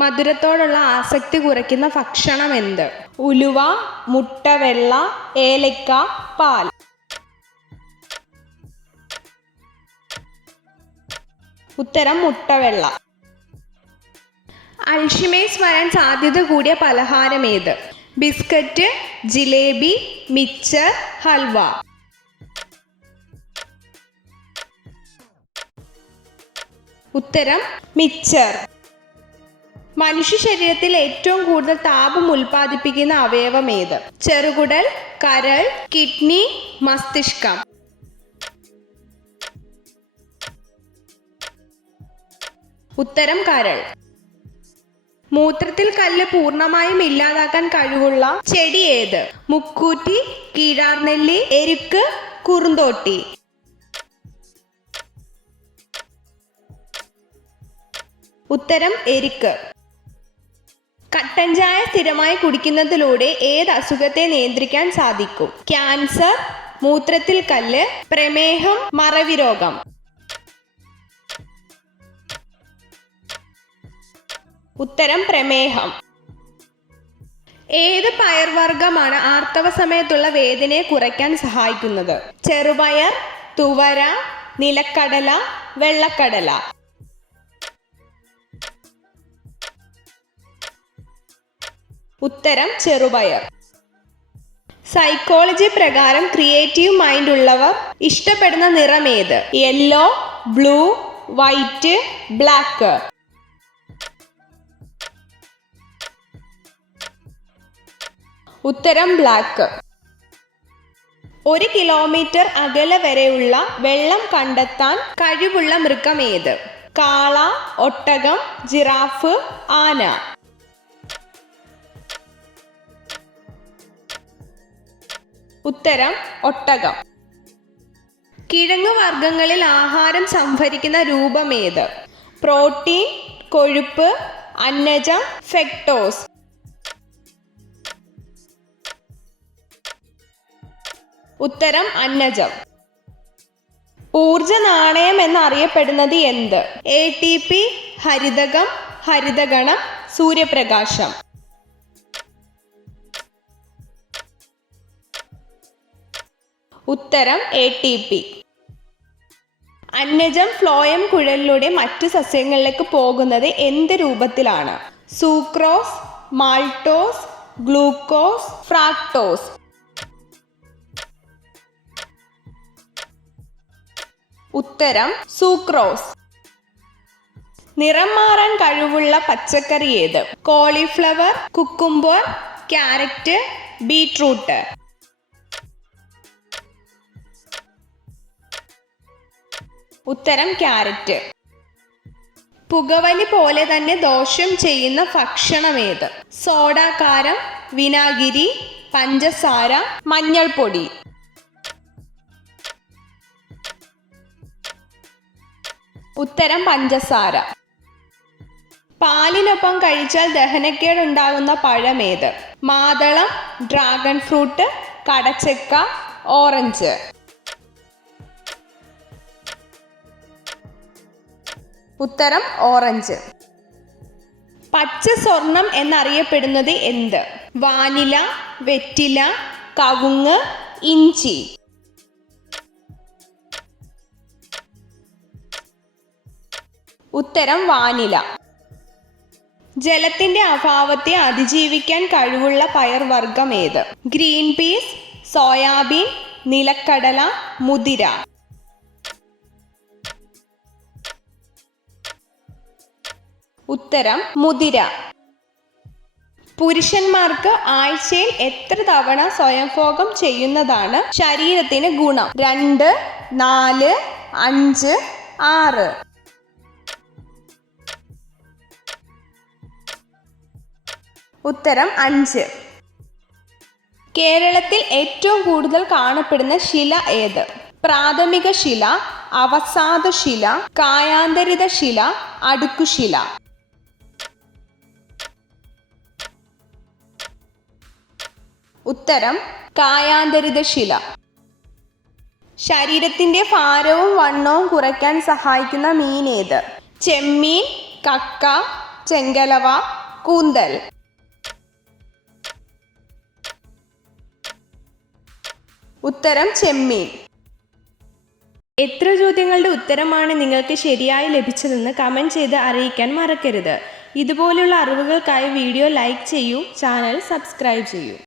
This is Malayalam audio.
മധുരത്തോടുള്ള ആസക്തി കുറയ്ക്കുന്ന ഭക്ഷണം എന്ത്? ഉലുവ, മുട്ടവെള്ള, ഏലക്ക, പാൽ. ഉത്തരം മുട്ടവെള്ള. അൾഷിമേഴ്സ് വരാൻ സാധ്യത കൂടിയ പലഹാരം ഏത്? ബിസ്ക്കറ്റ്, ജിലേബി, മിച്ചർ, ഹൽവ. ഉത്തരം മിച്ചർ. മനുഷ്യ ശരീരത്തിൽ ഏറ്റവും കൂടുതൽ താപം ഉൽപ്പാദിപ്പിക്കുന്ന അവയവം ഏത്? ചെറുകുടൽ, കരൾ, കിഡ്നി, മസ്തിഷ്കം. ഉത്തരം കരൾ. മൂത്രത്തിൽ കല്ല് പൂർണ്ണമായും ഇല്ലാതാക്കാൻ കഴിവുള്ള ചെടി ഏത്? മുക്കൂറ്റി, കീഴാർനെല്ലി, എരുക്ക്, കുറുന്തോട്ടി. ഉത്തരം എരുക്ക്. കട്ടൻ ചായ സ്ഥിരമായി കുടിക്കുന്നതിലൂടെ ഏത് അസുഖത്തെ നിയന്ത്രിക്കാൻ സാധിക്കും? ക്യാൻസർ, മൂത്രത്തിൽ കല്ല്, പ്രമേഹം, മറവി രോഗം. ഉത്തരം പ്രമേഹം. ഏത് പയർവർഗ്ഗമാണ് ആർത്തവ സമയത്തുള്ള വേദനയെ കുറയ്ക്കാൻ സഹായിക്കുന്നത്? ചെറുപയർ, തുവര, നിലക്കടല, വെള്ളക്കടല. ഉത്തരം ചെറുപയർ. സൈക്കോളജി പ്രകാരം ക്രിയേറ്റീവ് മൈൻഡ് ഉള്ളവർ ഇഷ്ടപ്പെടുന്ന നിറം ഏത്? Yellow, blue, white, black. ഉത്തരം ബ്ലാക്ക്. 1 കിലോമീറ്റർ അകലെ വരെയുള്ള വെള്ളം കണ്ടെത്താൻ കഴിവുള്ള മൃഗം ഏത്? കാള, ഒട്ടകം, ജിറാഫ്, ആന. ഉത്തരം ഒട്ടകം. കിഴങ്ങു വർഗ്ഗങ്ങളിൽ ആഹാരം സംഭരിക്കുന്ന രൂപം ഏത്? പ്രോട്ടീൻ, കൊഴുപ്പ്, അന്നജം, ഫെക്ടോസ്. ഉത്തരം അന്നജം. ഊർജ നാണയം എന്നറിയപ്പെടുന്നത് എന്ത്? ATP, ഹരിതകം, ഹരിതഗണം, സൂര്യപ്രകാശം. ഉത്തരം ATP. അന്നജം ഫ്ലോയം കുഴലിലൂടെ മറ്റു സസ്യങ്ങളിലേക്ക് പോകുന്നത് എന്ത് രൂപത്തിലാണ്? Sucrose, maltose, glucose, fructose. ഉത്തരം സൂക്രോസ്. നിറം മാറാൻ കഴിവുള്ള പച്ചക്കറി ഏത്? Cauliflower, cucumber, carrot, beetroot. ഉത്തരം ക്യാരറ്റ്. പുകവലി പോലെ തന്നെ ദോഷം ചെയ്യുന്ന ഭക്ഷണം ഏത്? സോഡാകാരം, വിനാഗിരി, പഞ്ചസാര, മഞ്ഞൾപ്പൊടി. ഉത്തരം പഞ്ചസാര. പാലിനൊപ്പം കഴിച്ചാൽ ദഹനക്കേടുണ്ടാകുന്ന പഴം ഏത്? മാതളം, ഡ്രാഗൺ ഫ്രൂട്ട്, കടച്ചക്ക, ഓറഞ്ച്. ഉത്തരം ഓറഞ്ച്. പച്ച സ്വർണം എന്നറിയപ്പെടുന്നത് എന്ത്? വാനില, വെറ്റില, കവുങ്ങ്, ഇഞ്ചി. ഉത്തരം വാനില. ജലത്തിന്റെ അഭാവത്തെ അതിജീവിക്കാൻ കഴിവുള്ള പയർവർഗ്ഗം ഏത്? ഗ്രീൻ പീസ്, സോയാബീൻ, നിലക്കടല, മുതിര. ഉത്തരം മുതിര. പുരുഷന്മാർക്ക് ആഴ്ചയിൽ എത്ര തവണ സ്വയംഭോഗം ചെയ്യുന്നതാണ് ശരീരത്തിന് ഗുണം? 2, 4, 5, 6. ഉത്തരം 5. കേരളത്തിൽ ഏറ്റവും കൂടുതൽ കാണപ്പെടുന്ന ശില ഏത്? പ്രാഥമിക ശില, അവസാദ ശില, കായാന്തരിത ശില, അടുക്കുശില. ഉത്തരം കായാന്തരിത ശില. ശരീരത്തിന്റെ ഭാരവും വണ്ണവും കുറയ്ക്കാൻ സഹായിക്കുന്ന മീൻ ഏത്? ചെമ്മീൻ, കക്ക, ചെങ്കലവ, കൂന്തൽ. ഉത്തരം ചെമ്മീൻ. എത്ര ചോദ്യങ്ങളുടെ ഉത്തരമാണ് നിങ്ങൾക്ക് ശരിയായി ലഭിച്ചതെന്ന് കമൻറ്റ് ചെയ്ത് അറിയിക്കാൻ മറക്കരുത്. ഇതുപോലുള്ള അറിവുകൾക്കായി വീഡിയോ ലൈക്ക് ചെയ്യൂ, ചാനൽ സബ്സ്ക്രൈബ് ചെയ്യൂ.